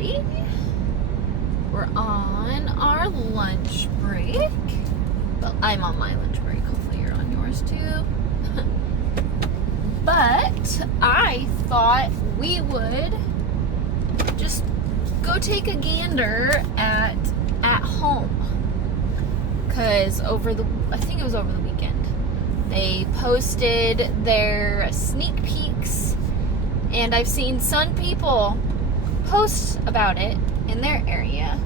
everybody. We're on our lunch break. Well, I'm on my lunch break. Hopefully you're on yours too. But I thought we would just go take a gander at home. Because I think it was over the weekend, they posted their sneak peeks, and I've seen some people post about it in their area.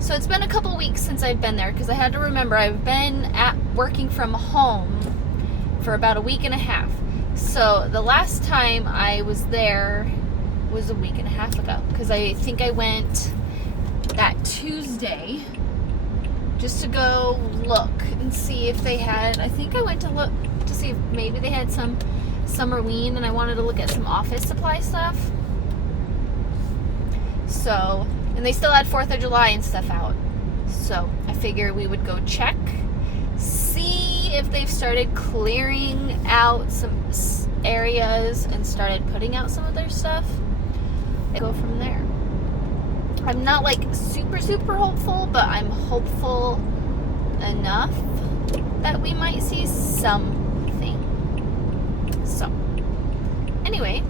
So it's been a couple weeks since I've been there, because I had to remember I've been working from home for about a week and a half. So the last time I was there was a week and a half ago, because I think I went that Tuesday just to go look and see if they had, I think I went to look to see if maybe they had some Halloween, and I wanted to look at some office supply stuff. So, and they still had 4th of July and stuff out. So I figured we would go check, see if they've started clearing out some areas and started putting out some of their stuff, and go from there. I'm not like super hopeful, but I'm hopeful enough that we might see something. So, anyway.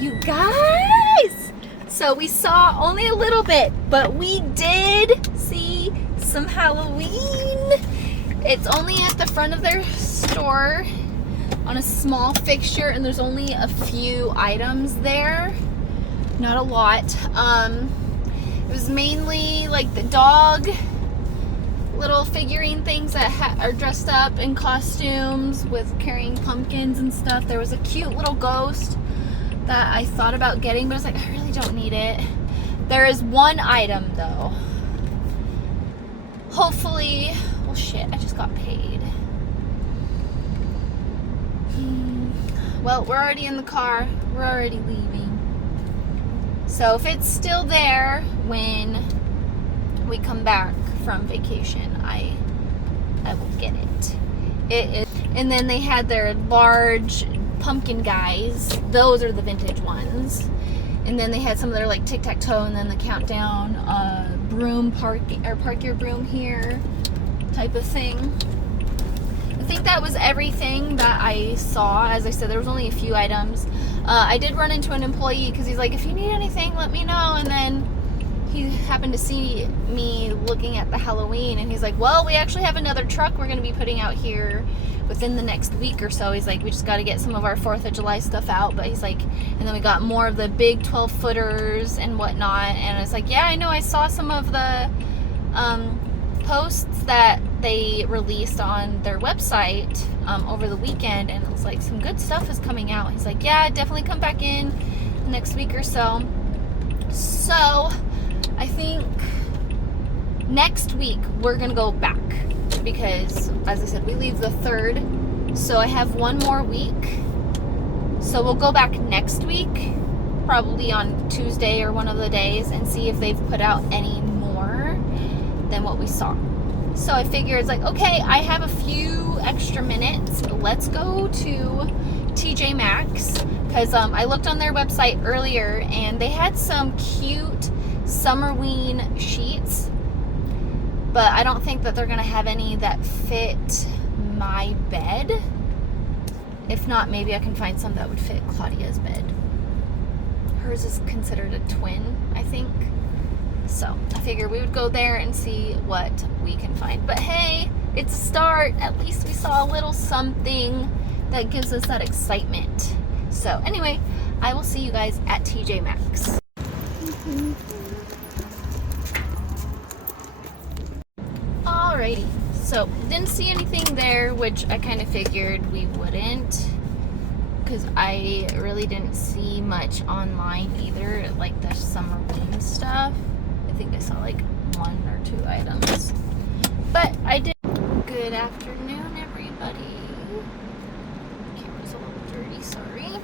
You guys! So we saw only a little bit, but we did see some Halloween. It's only at the front of their store on a small fixture, and there's only a few items there. Not a lot. It was mainly like the dog little figurine things that are dressed up in costumes with carrying pumpkins and stuff. There was a cute little ghost that I thought about getting, but I was like, I really don't need it. There is one item though. Hopefully, oh shit, I just got paid. Well, we're already in the car. We're already leaving. So if it's still there when we come back from vacation, I will get it. It is, and then they had their large pumpkin guys. Those are the vintage ones. And then they had some of their like tic-tac-toe, and then the countdown broom park your broom here type of thing. I think that was everything that I saw. As I said, there was only a few items. I did run into an employee because he's like, if you need anything, let me know. And then he happened to see me looking at the Halloween, and he's like, well, we actually have another truck we're going to be putting out here within the next week or so. He's like, we just got to get some of our 4th of July stuff out. But he's like, and then we got more of the big 12-footers and whatnot. And it's like, yeah, I know, I saw some of the posts that they released on their website over the weekend, and it was like, some good stuff is coming out. He's like, yeah, definitely come back in the next week or so. So I think next week we're gonna go back, because as I said, we leave the 3rd, so I have one more week. So we'll go back next week, probably on Tuesday or one of the days, and see if they've put out any more than what we saw. So I figure it's like, okay, I have a few extra minutes. Let's go to TJ Maxx, because I looked on their website earlier, and they had some cute Summerween sheets, but I don't think that they're gonna have any that fit my bed. If not, maybe I can find some that would fit Claudia's bed. Hers is considered a twin, I think. So I figured we would go there and see what we can find. But hey, it's a start. At least we saw a little something that gives us that excitement. So anyway, I will see you guys at TJ Maxx. Alrighty, So didn't see anything there, which I kind of figured we wouldn't, because I really didn't see much online either, like the summer stuff. I think I saw like 1 or 2 items, but I did. Good afternoon, everybody. Camera's a little dirty, sorry.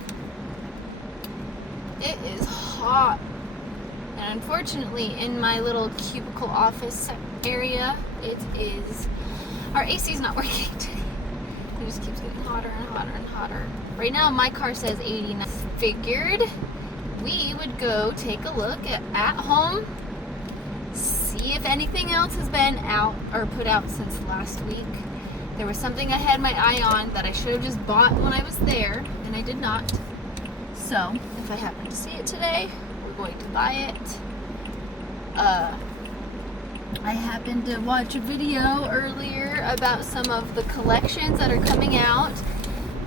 It is hot, and unfortunately in my little cubicle office area, our AC is not working today. It just keeps getting hotter and hotter and hotter. Right now my car says 89. Figured we would go take a look at home, see if anything else has been out or put out since last week. There was something I had my eye on that I should have just bought when I was there, and I did not. So if I happen to see it today, we're going to buy it. I happened to watch a video earlier about some of the collections that are coming out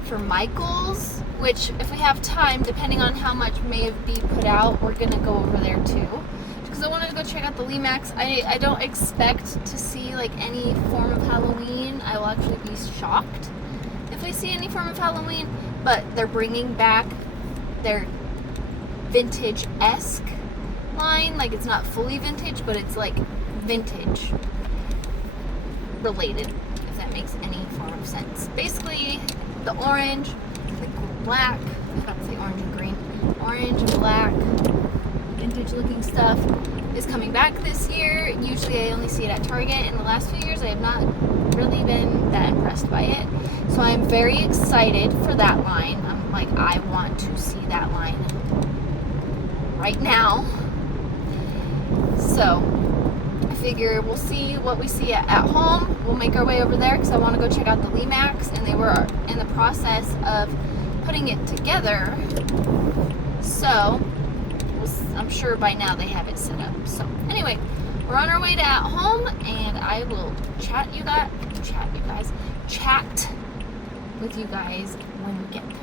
for Michael's, which if we have time, depending on how much may be put out, we're going to go over there too. Because I wanted to go check out the Limax. I don't expect to see like any form of Halloween. I will actually be shocked if we see any form of Halloween, but they're bringing back their vintage-esque line. Like, it's not fully vintage, but it's like vintage related, if that makes any form of sense. Basically, the orange, the black, I was about to say orange and green, orange and black, vintage looking stuff is coming back this year. Usually I only see it at Target. In the last few years, I have not really been that impressed by it. So I'm very excited for that line. I'm like, I want to see that line right now. So I figure we'll see what we see at home. We'll make our way over there because I want to go check out the Limax, and they were in the process of putting it together. So I'm sure by now they have it set up. So anyway, we're on our way to at home, and I will chat with you guys when we get there.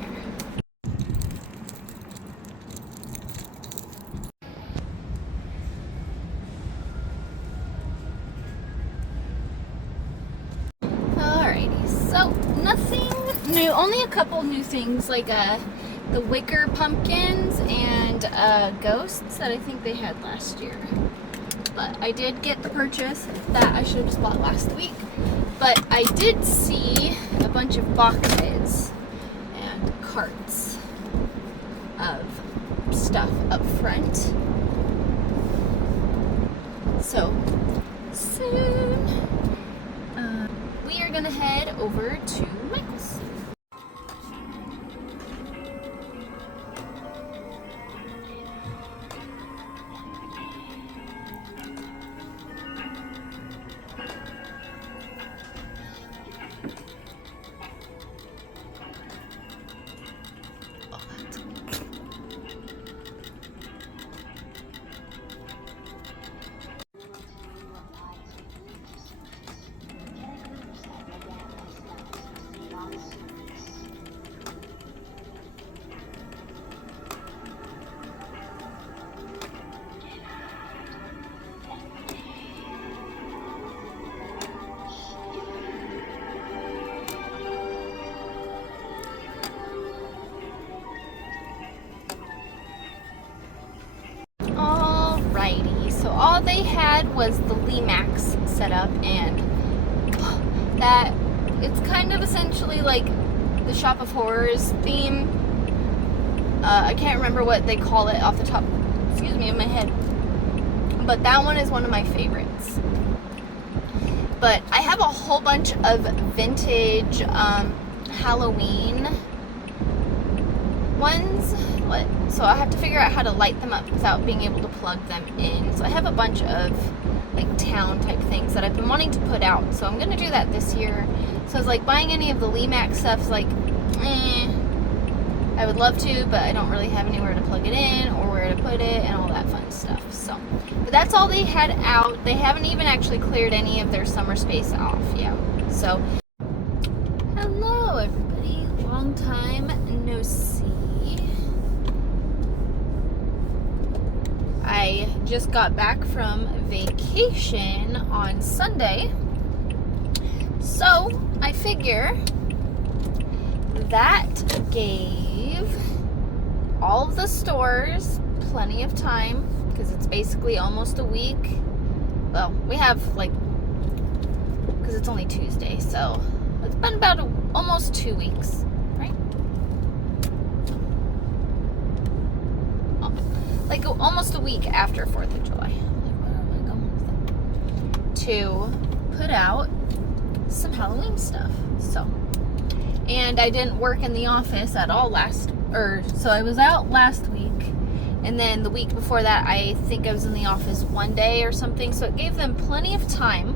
So nothing new, only a couple new things, like the wicker pumpkins and ghosts that I think they had last year. But I did get the purchase that I should have just bought last week. But I did see a bunch of boxes and carts of stuff up front. So soon we are gonna head over to Michael's. So all they had was the Limax set up, and that it's kind of essentially like the Shop of Horrors theme. I can't remember what they call it off the top, excuse me, in my head, but that one is one of my favorites. But I have a whole bunch of vintage Halloween ones. So I have to figure out how to light them up without being able to plug them in. So I have a bunch of like town type things that I've been wanting to put out. So I'm going to do that this year. So I was like, buying any of the Limax stuff's like, I would love to, but I don't really have anywhere to plug it in or where to put it and all that fun stuff. So, but that's all they had out. They haven't even actually cleared any of their summer space off yet. So, hello everybody. Long time no see. I just got back from vacation on Sunday, So I figure that gave all of the stores plenty of time, because it's basically almost a week. Well, we have like, because it's only Tuesday, so it's been about almost 2 weeks, right? Oh, like almost a week after 4th of July. To put out some Halloween stuff. So, and I didn't work in the office at all so I was out last week, and then the week before that I think I was in the office one day or something, so it gave them plenty of time.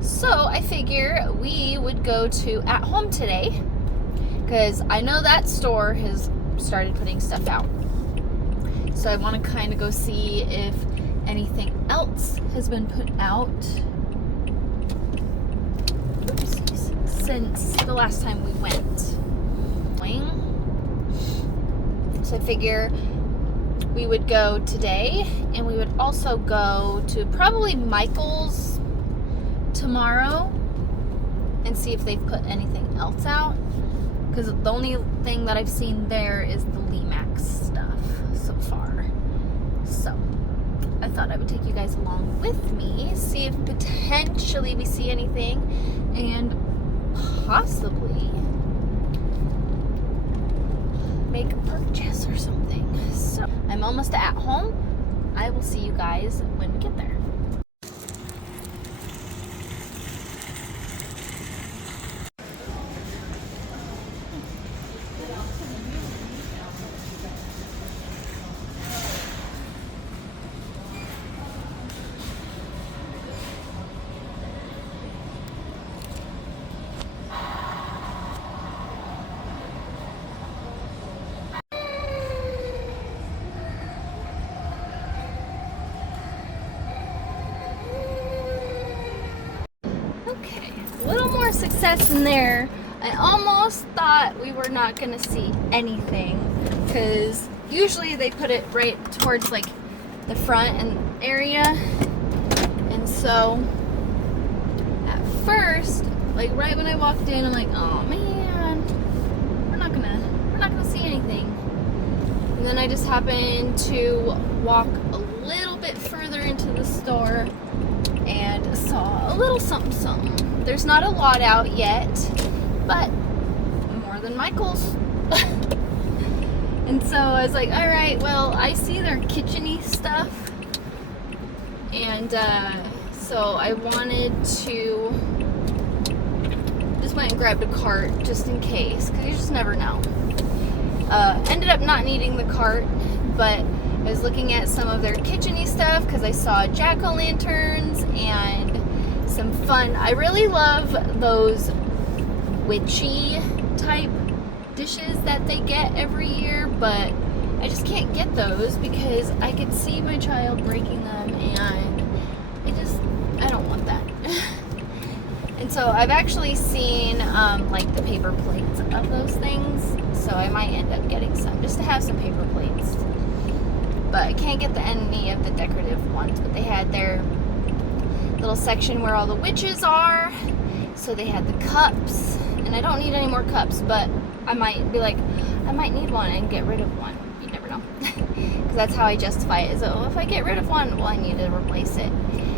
So I figure we would go to At Home today, because I know that store has started putting stuff out. So I want to kind of go see if anything else has been put out since the last time we went. So I figure we would go today, and we would also go to probably Michael's tomorrow and see if they've put anything else out, because the only thing that I've seen there is the Limax stuff so far. So I thought I would take you guys along with me, see if potentially we see anything, and possibly make a purchase or something. So I'm almost at home. I will see you guys when we get there. Success in there. I almost thought we were not going to see anything, because usually they put it right towards like the front and area, and so at first, like right when I walked in, I'm like, oh man, we're not gonna see anything. And then I just happened to walk a little bit further into the store and saw a little something. There's not a lot out yet, but more than Michael's. And so I was like, all right, well, I see their kitchen-y stuff. And so I wanted to, just went and grabbed a cart just in case, because you just never know. Ended up not needing the cart, but I was looking at some of their kitchen-y stuff because I saw jack-o'-lanterns and some fun. I really love those witchy type dishes that they get every year, but I just can't get those because I could see my child breaking them, and I don't want that. And so I've actually seen like the paper plates of those things, so I might end up getting some just to have some paper plates. But I can't get any of the decorative ones, but they had their little section where all the witches are, so they had the cups, and I don't need any more cups, but I might be like, I might need one and get rid of one. You never know. Because that's how I justify it, is if I get rid of one, well, I need to replace it.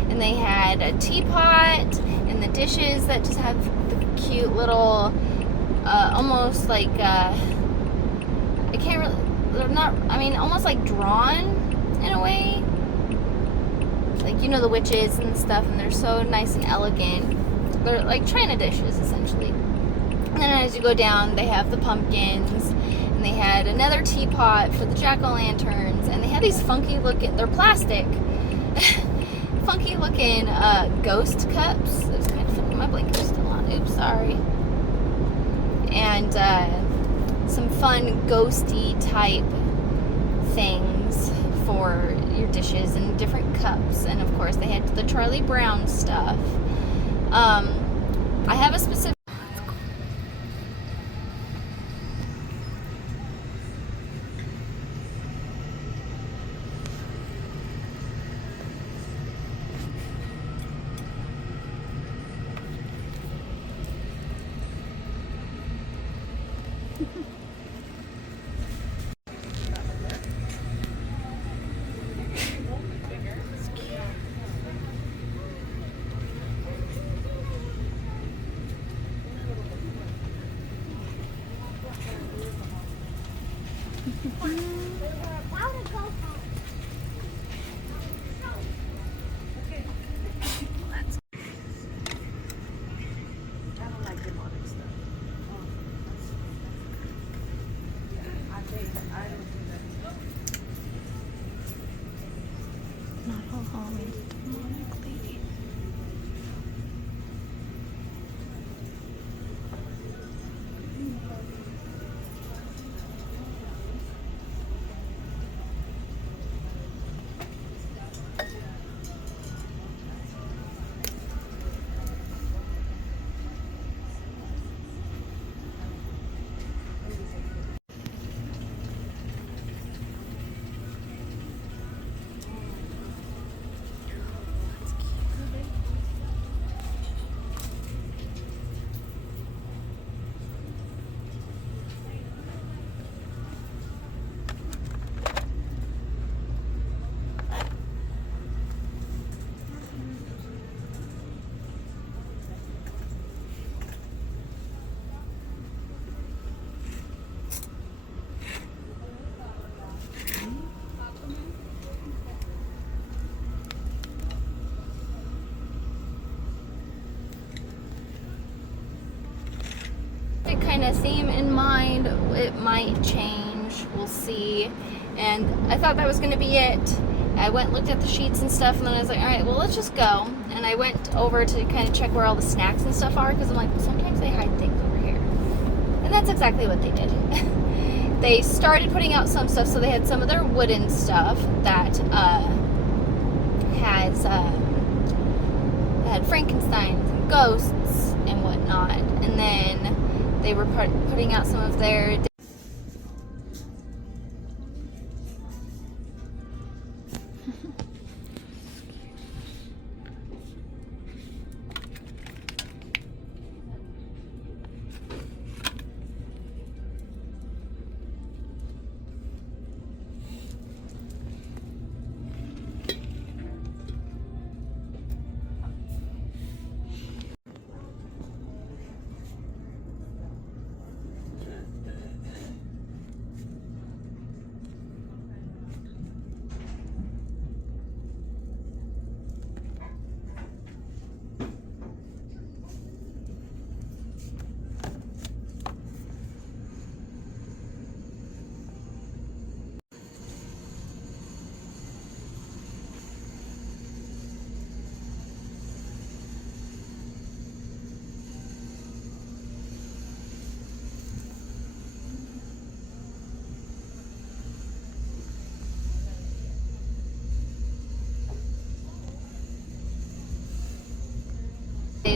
And they had a teapot and the dishes that just have the cute little almost like I can't really, they're not, I mean, almost like drawn in a way, like, you know, the witches and stuff, and they're so nice and elegant. They're like china dishes essentially. And then as you go down, they have the pumpkins, and they had another teapot for the jack-o'-lanterns, and they had these funky looking, they're plastic, funky looking ghost cups. It was kind of funny. My blinker's still on. Oops, sorry. And some fun ghosty type things for your dishes and different cups. And of course they had the Charlie Brown stuff. I have a specific kind of theme in mind. It might change. We'll see. And I thought that was going to be it. I went and looked at the sheets and stuff, and then I was like, all right, well, let's just go. And I went over to kind of check where all the snacks and stuff are, because I'm like, sometimes they hide things over here. And that's exactly what they did. They started putting out some stuff, so they had some of their wooden stuff that had Frankensteins and ghosts and whatnot. And then they were putting out some of their...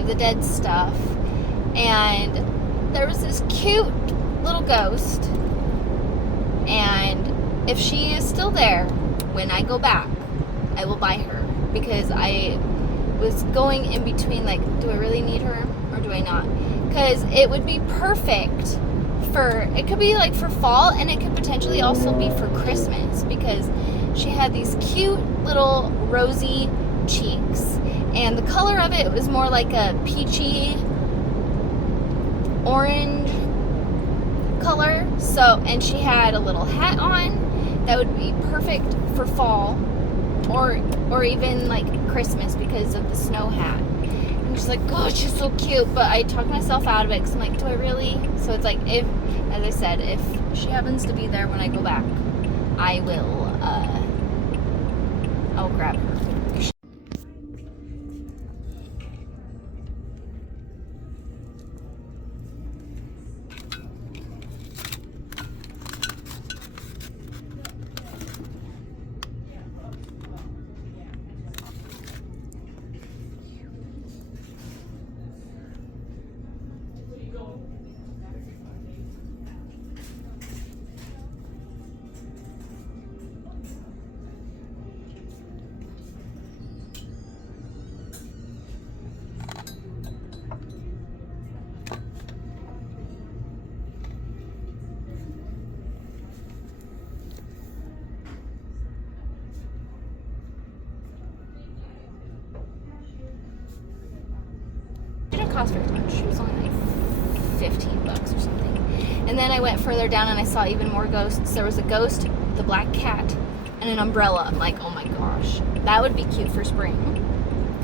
the dead stuff, and there was this cute little ghost, and if she is still there when I go back, I will buy her, because I was going in between, like, do I really need her or do I not? Because it would be perfect for, it could be like for fall, and it could potentially also be for Christmas, because she had these cute little rosy cheeks, and the color of it was more like a peachy orange color. So, and she had a little hat on that would be perfect for fall, or even like Christmas, because of the snow hat. I'm just like, God, she's so cute. But I talked myself out of it, because I'm like, do I really? So it's like, if, as I said, if she happens to be there when I go back, I will I'll grab her. Cost very much. It was only like $15 or something. And then I went further down and I saw even more ghosts. There was a ghost, the black cat, and an umbrella. I'm like, oh my gosh, that would be cute for spring.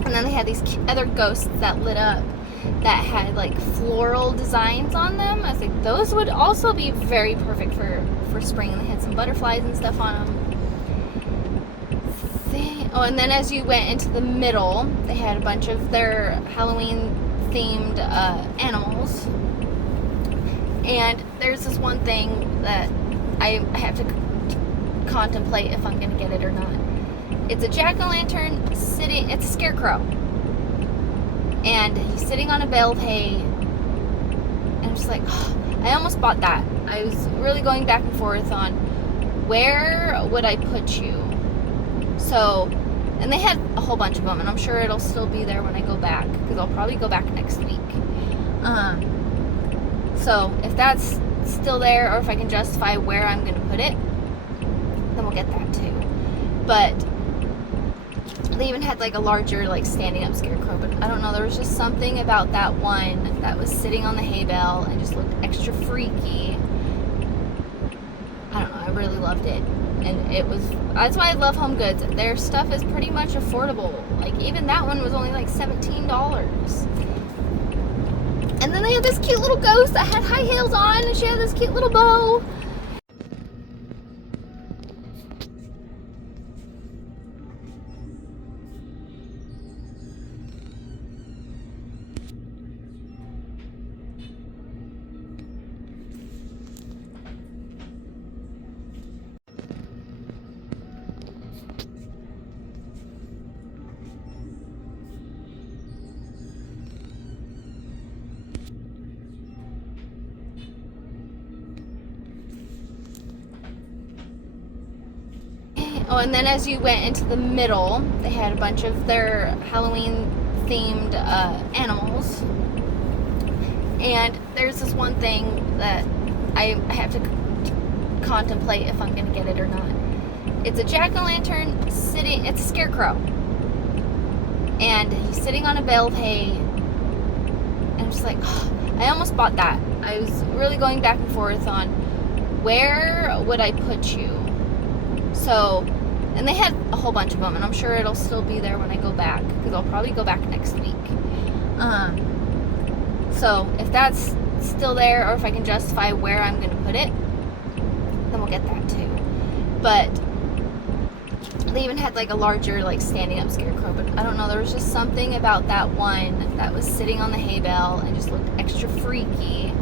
And then they had these other ghosts that lit up that had like floral designs on them. I was like, those would also be very perfect for spring. And they had some butterflies and stuff on them. Oh, and then as you went into the middle, they had a bunch of their Halloween themed animals, and there's this one thing that I have to contemplate if I'm gonna get it or not. It's a jack-o'-lantern sitting, it's a scarecrow, and he's sitting on a bale of hay, and I'm just like, oh, I almost bought that. I was really going back and forth on where would I put you. So, and they had a whole bunch of them, and I'm sure it'll still be there when I go back, because I'll probably go back next week. So if that's still there, or if I can justify where I'm going to put it, then we'll get that too. But they even had like a larger, like, standing up scarecrow, but I don't know, there was just something about that one that was sitting on the hay bale and just looked extra freaky. I don't know, I really loved it. And it was, that's why I love Home Goods. Their stuff is pretty much affordable. Like, even that one was only like $17. And then they had this cute little ghost that had high heels on, and she had this cute little bow. Oh, and then as you went into the middle, they had a bunch of their Halloween themed animals. And there's this one thing that I have to contemplate if I'm going to get it or not. It's a jack-o'-lantern sitting, it's a scarecrow. And he's sitting on a bale of hay. And I'm just like, oh, I almost bought that. I was really going back and forth on where would I put you. So, and they had a whole bunch of them, and I'm sure it'll still be there when I go back, because I'll probably go back next week. So if that's still there, or if I can justify where I'm going to put it, then we'll get that too. But they even had like a larger, like standing up scarecrow, but I don't know, there was just something about that one that was sitting on the hay bale and just looked extra freaky.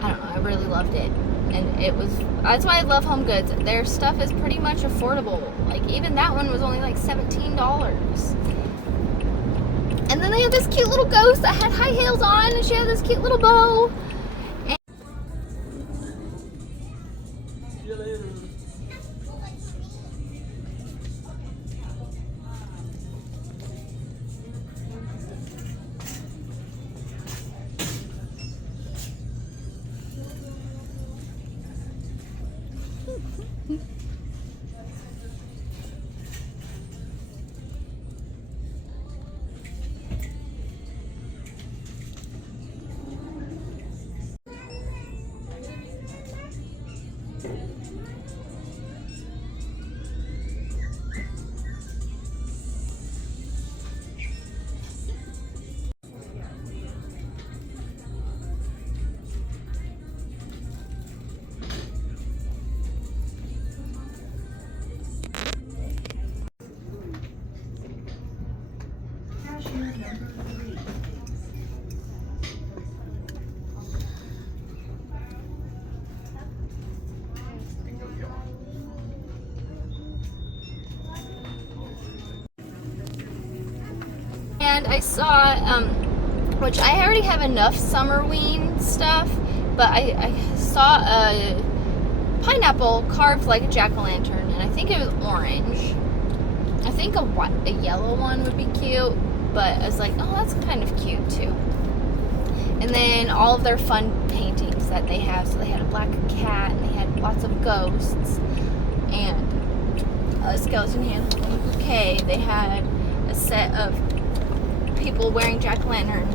I don't know, I really loved it. And it was, that's why I love Home Goods. Their stuff is pretty much affordable. Like, even that one was only like $17. And then they had this cute little ghost that had high heels on, and she had this cute little bow. And see you later. And I saw, which I already have enough Summerween stuff, but I saw a pineapple carved like a jack-o'-lantern, and I think it was orange. I think a yellow one would be cute, but I was like, oh, that's kind of cute too. And then all of their fun paintings that they have. So they had a black cat, and they had lots of ghosts, and a skeleton hand holding a bouquet. They had a set of people wearing jack-o'-lantern,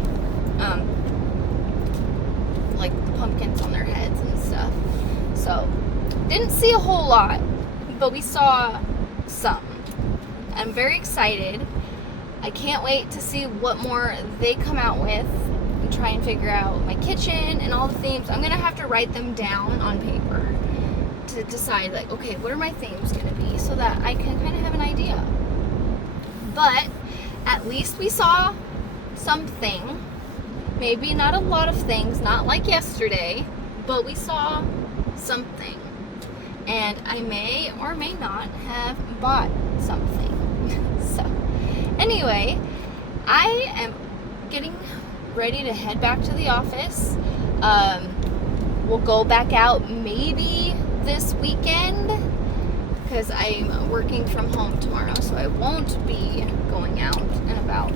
like the pumpkins on their heads and stuff. So, didn't see a whole lot, but we saw some. I'm very excited. I can't wait to see what more they come out with and try and figure out my kitchen and all the themes. I'm gonna have to write them down on paper to decide, like, okay, what are my themes gonna be, so that I can kind of have an idea. But at least we saw something. Maybe not a lot of things, not like yesterday, but we saw something. And I may or may not have bought something. So, anyway, I am getting ready to head back to the office. We'll go back out maybe this weekend, because I'm working from home tomorrow, so I won't be going out and about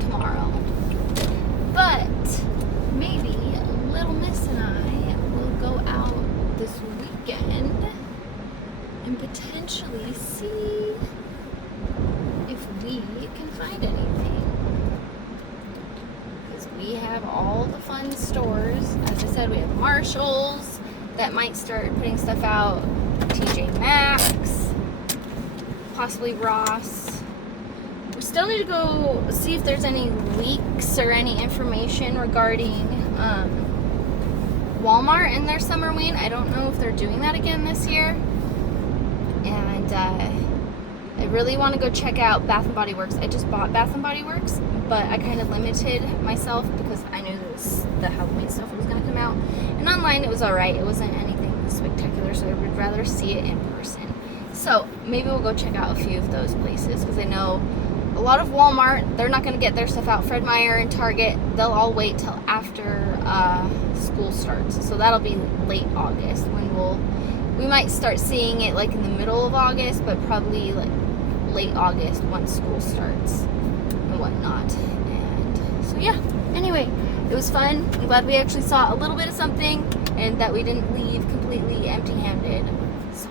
tomorrow. But maybe Little Miss and I will go out this weekend and potentially see if we can find anything. Because we have all the fun stores. As I said, we have Marshall's that might start putting stuff out, TJ Maxx, possibly Ross. still need to go see if there's any leaks or any information regarding Walmart and their Summerween. I don't know if they're doing that again this year. And I really want to go check out Bath & Body Works. I just bought Bath & Body Works, but I kind of limited myself because I knew the Halloween stuff was going to come out. And online it was alright. It wasn't anything spectacular, so I would rather see it in person. So maybe we'll go check out a few of those places, because I know a lot of Walmart, they're not going to get their stuff out. Fred Meyer and Target, they'll all wait till after school starts. So that'll be late August when we might start seeing it like in the middle of August, but probably like late August once school starts and whatnot. And so yeah, anyway, it was fun. I'm glad we actually saw a little bit of something and that we didn't leave completely empty-handed. So,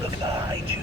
Look behind you.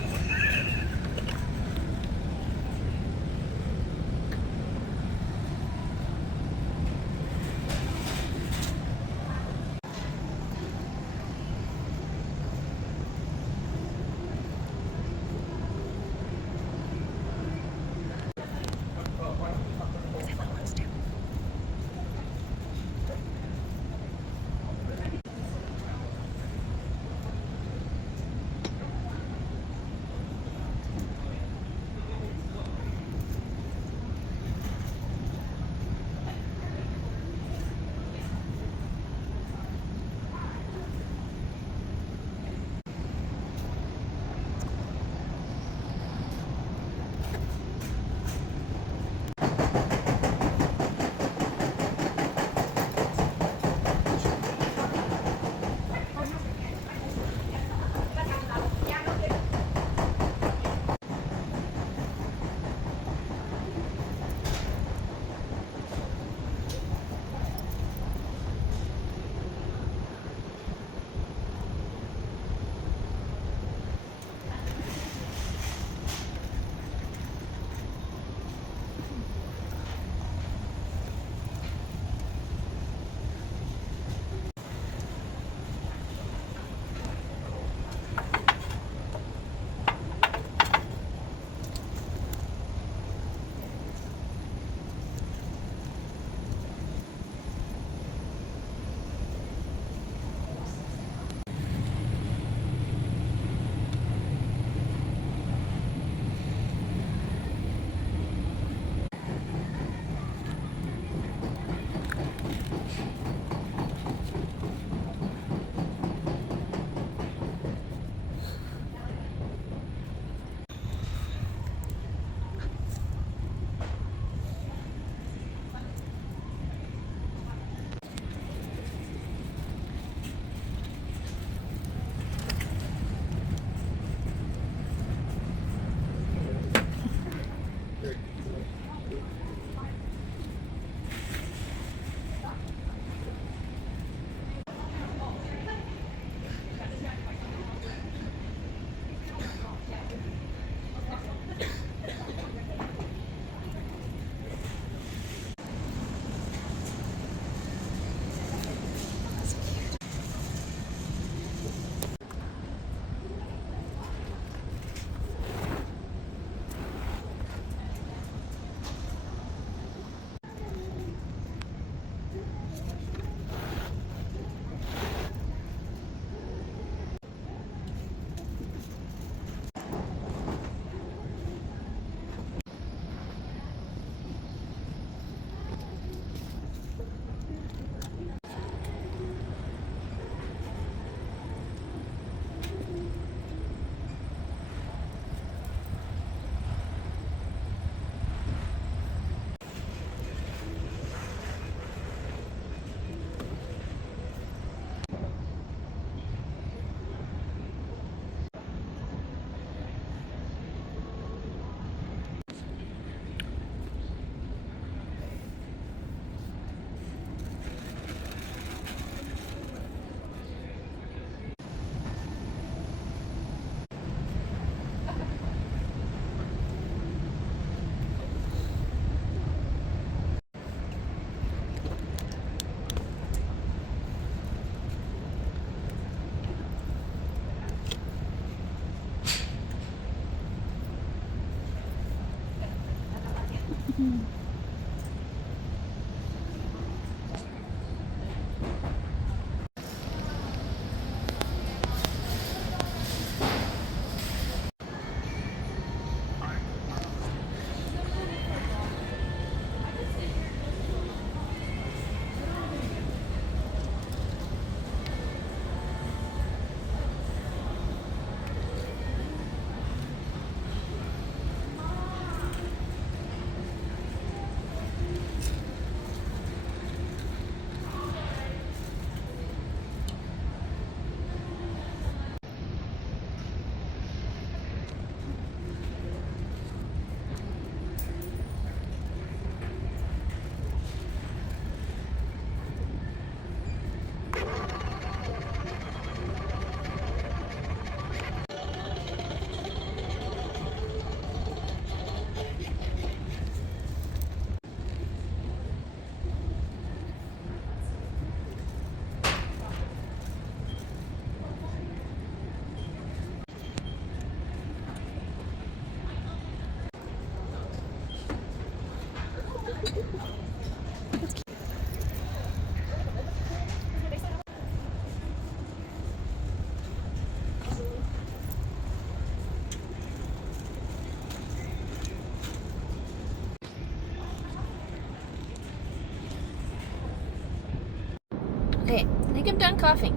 think I'm done coughing.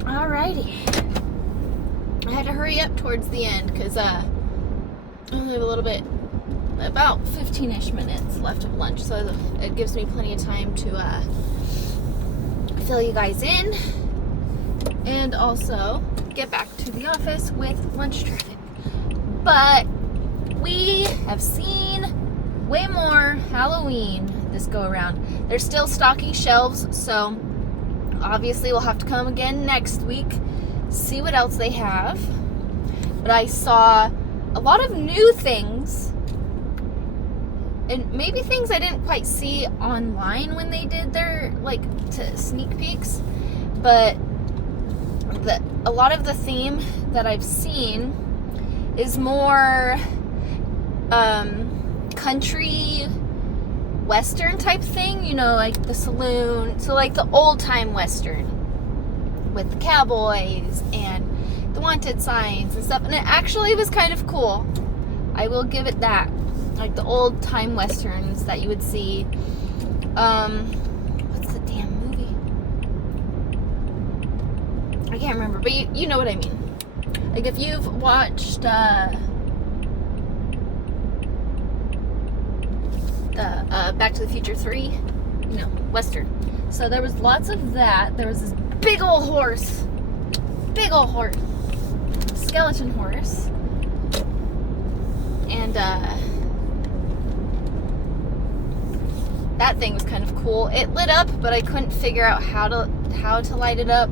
Alrighty. I had to hurry up towards the end because I only have a little bit, about 15-ish minutes left of lunch, so it gives me plenty of time to fill you guys in and also get back to the office with lunch traffic. But we have seen way more Halloween this go around. They're still stocking shelves, so obviously we'll have to come again next week, see what else they have. But I saw a lot of new things, and maybe things I didn't quite see online when they did their sneak peeks, but a lot of the theme that I've seen is more country western type thing, you know, like the saloon, so like the old time western with the cowboys and the wanted signs and stuff, and it actually was kind of cool. I will give it that. Like the old time westerns that you would see. What's the damn movie? I can't remember, but you know what I mean. Like if you've watched Back to the Future 3, you know, western. So there was lots of that. There was this big old horse, skeleton horse, and that thing was kind of cool. It lit up, but I couldn't figure out how to light it up.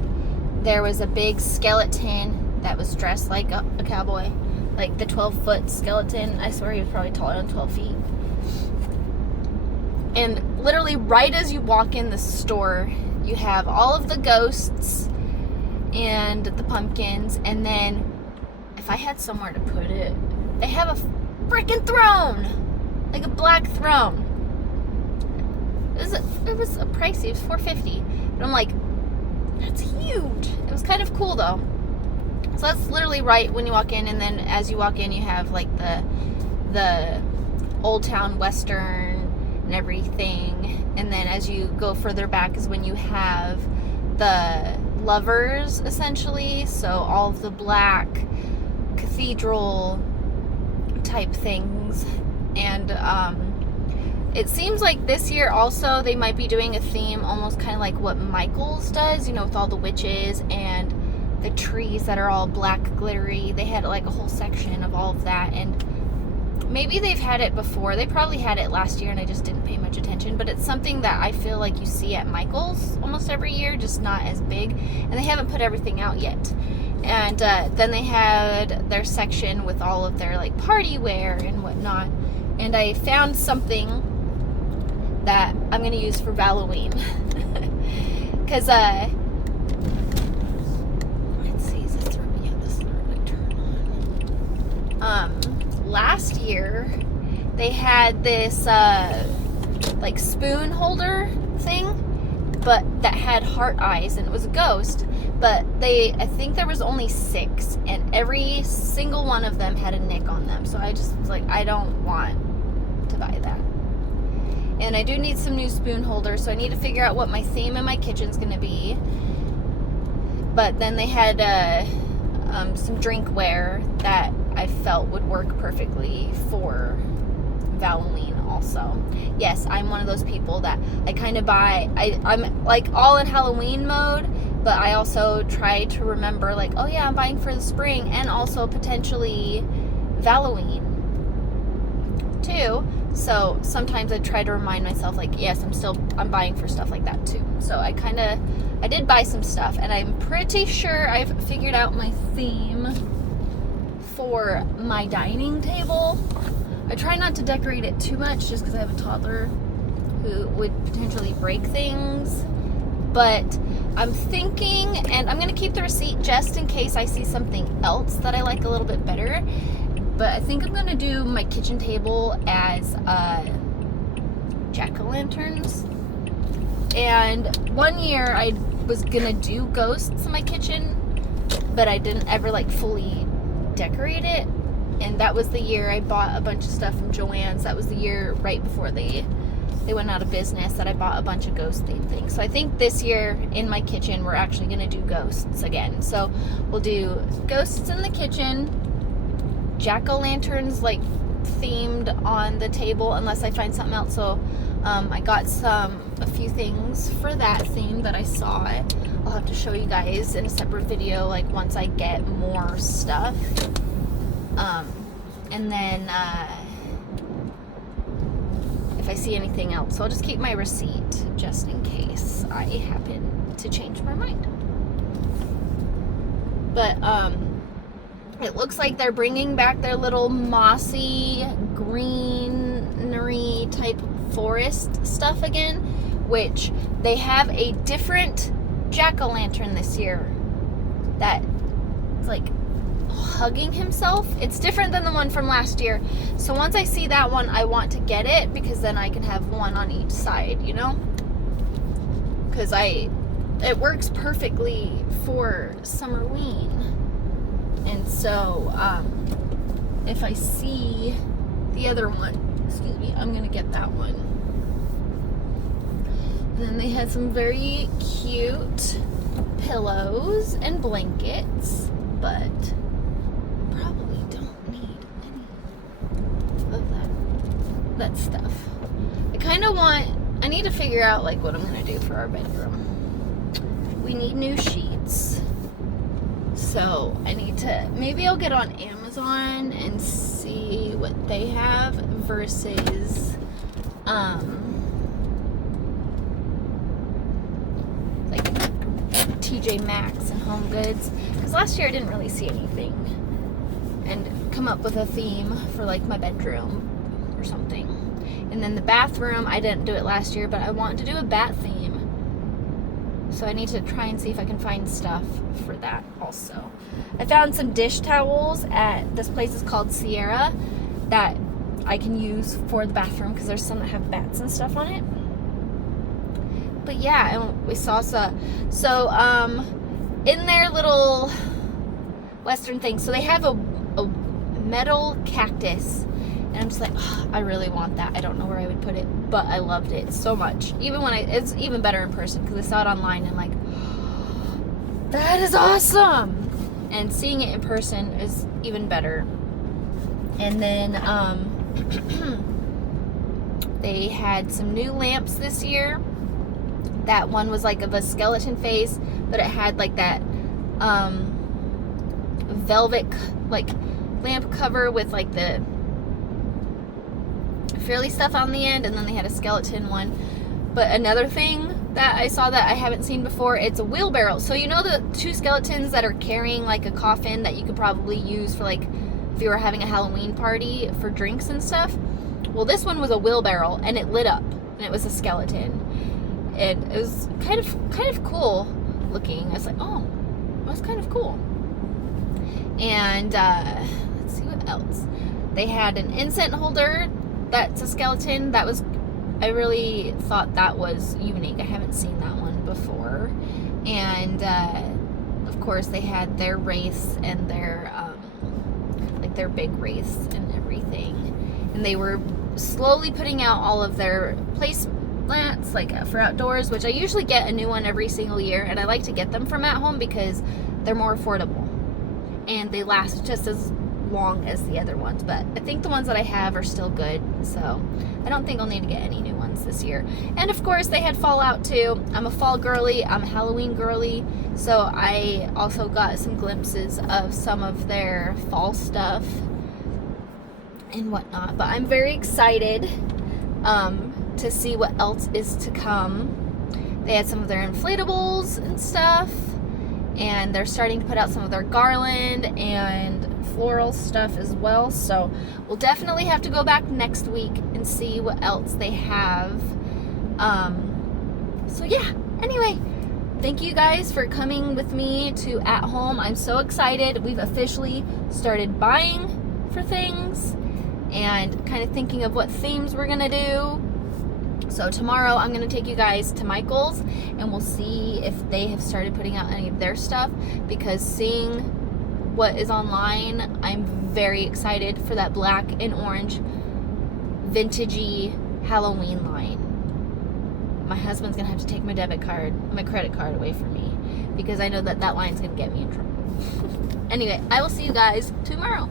There was a big skeleton that was dressed like a cowboy, like the 12-foot skeleton. I swear he was probably taller than 12 feet. And literally right as you walk in the store, you have all of the ghosts and the pumpkins, and then if I had somewhere to put it, they have a freaking throne, like a black throne. It was a pricey. It was $4.50, but I'm like, that's huge. It was kind of cool though. So that's literally right when you walk in, and then as you walk in, you have like the Old Town Western and everything, and then as you go further back is when you have the lovers, essentially, so all of the black cathedral type things. And it seems like this year also they might be doing a theme almost kind of like what Michael's does, you know, with all the witches and the trees that are all black glittery. They had like a whole section of all of that, and maybe they've had it before. They probably had it last year and I just didn't pay much attention, but it's something that I feel like you see at Michael's almost every year, just not as big, and they haven't put everything out yet. And then they had their section with all of their like party wear and whatnot, and I found something that I'm going to use for Halloween because let's see, is this through? Yeah, this is the turn on. Last year they had this like spoon holder thing, but that had heart eyes, and it was a ghost, but I think there was only 6, and every single one of them had a nick on them. So I just was like, I don't want to buy that. And I do need some new spoon holders, so I need to figure out what my theme in my kitchen's gonna be. But then they had some drinkware that I felt would work perfectly for Halloween also. Yes, I'm one of those people that I kind of buy, I'm like all in Halloween mode, but I also try to remember like, oh yeah, I'm buying for the spring and also potentially Halloween too. So sometimes I try to remind myself like, yes, I'm buying for stuff like that too. So I did buy some stuff, and I'm pretty sure I've figured out my theme for my dining table. I try not to decorate it too much just because I have a toddler who would potentially break things. But I'm thinking, and I'm going to keep the receipt just in case I see something else that I like a little bit better. But I think I'm going to do my kitchen table as jack-o'-lanterns. And one year I was going to do ghosts in my kitchen, but I didn't ever like fully decorate it. And that was the year I bought a bunch of stuff from Joann's. That was the year right before they they went out of business, that I bought a bunch of ghost themed things. So I think this year in my kitchen we're actually going to do ghosts again. So we'll do ghosts in the kitchen, jack-o'-lanterns like themed on the table unless I find something else. So I got a few things for that theme that I saw it. I'll have to show you guys in a separate video, like once I get more stuff. And then if I see anything else, so I'll just keep my receipt just in case I happen to change my mind. But it looks like they're bringing back their little mossy greenery type forest stuff again, which they have a different jack-o'-lantern this year that's like hugging himself. It's different than the one from last year. So once I see that one, I want to get it, because then I can have one on each side, you know? Because it works perfectly for Summerween. And so if I see the other one, excuse me, I'm gonna get that one. And then they had some very cute pillows and blankets, but probably don't need any of that stuff. I need to figure out like what I'm gonna do for our bedroom. We need new sheets. So I need to, maybe I'll get on Amazon and see what they have versus like TJ Maxx and Home Goods, because last year I didn't really see anything, and come up with a theme for like my bedroom or something. And then the bathroom, I didn't do it last year, but I want to do a bat theme. So I need to try and see if I can find stuff for that also. I found some dish towels at this place is called Sierra that I can use for the bathroom, because there's some that have bats and stuff on it. But yeah, and we saw so in their little Western thing, so they have a metal cactus. And I'm just like, oh, I really want that. I don't know where I would put it, but I loved it so much. Even when it's even better in person, because I saw it online and like, oh, that is awesome. And seeing it in person is even better. And then they had some new lamps this year. That one was like of a skeleton face, but it had like that velvet like lamp cover with like the frilly stuff on the end, and then they had a skeleton one. But another thing that I saw that I haven't seen before, it's a wheelbarrow. So you know the two skeletons that are carrying like a coffin that you could probably use for like if you were having a Halloween party for drinks and stuff? Well, this one was a wheelbarrow and it lit up and it was a skeleton. And it was kind of cool looking. I was like, oh, that's kind of cool. And let's see what else. They had an incense holder that's a skeleton. I really thought that was unique. I haven't seen that one before. And of course they had their wraiths and their like their big wraiths and everything. And they were slowly putting out all of their placemats like for outdoors, which I usually get a new one every single year, and I like to get them from At Home because they're more affordable and they last just as long as the other ones. But I think the ones that I have are still good, so I don't think I'll need to get any new ones this year. And of course they had Fallout too. I'm a fall girly, I'm a Halloween girly, so I also got some glimpses of some of their fall stuff and whatnot. But I'm very excited to see what else is to come. They had some of their inflatables and stuff, and they're starting to put out some of their garland and floral stuff as well. So we'll definitely have to go back next week and see what else they have. So yeah, anyway, thank you guys for coming with me to At Home. I'm so excited. We've officially started buying for things and kind of thinking of what themes we're gonna do. So tomorrow I'm going to take you guys to Michael's and we'll see if they have started putting out any of their stuff, because seeing what is online, I'm very excited for that black and orange vintagey Halloween line. my husband's gonna have to take my credit card away from me, because I know that line's gonna get me in trouble. Anyway, I will see you guys tomorrow.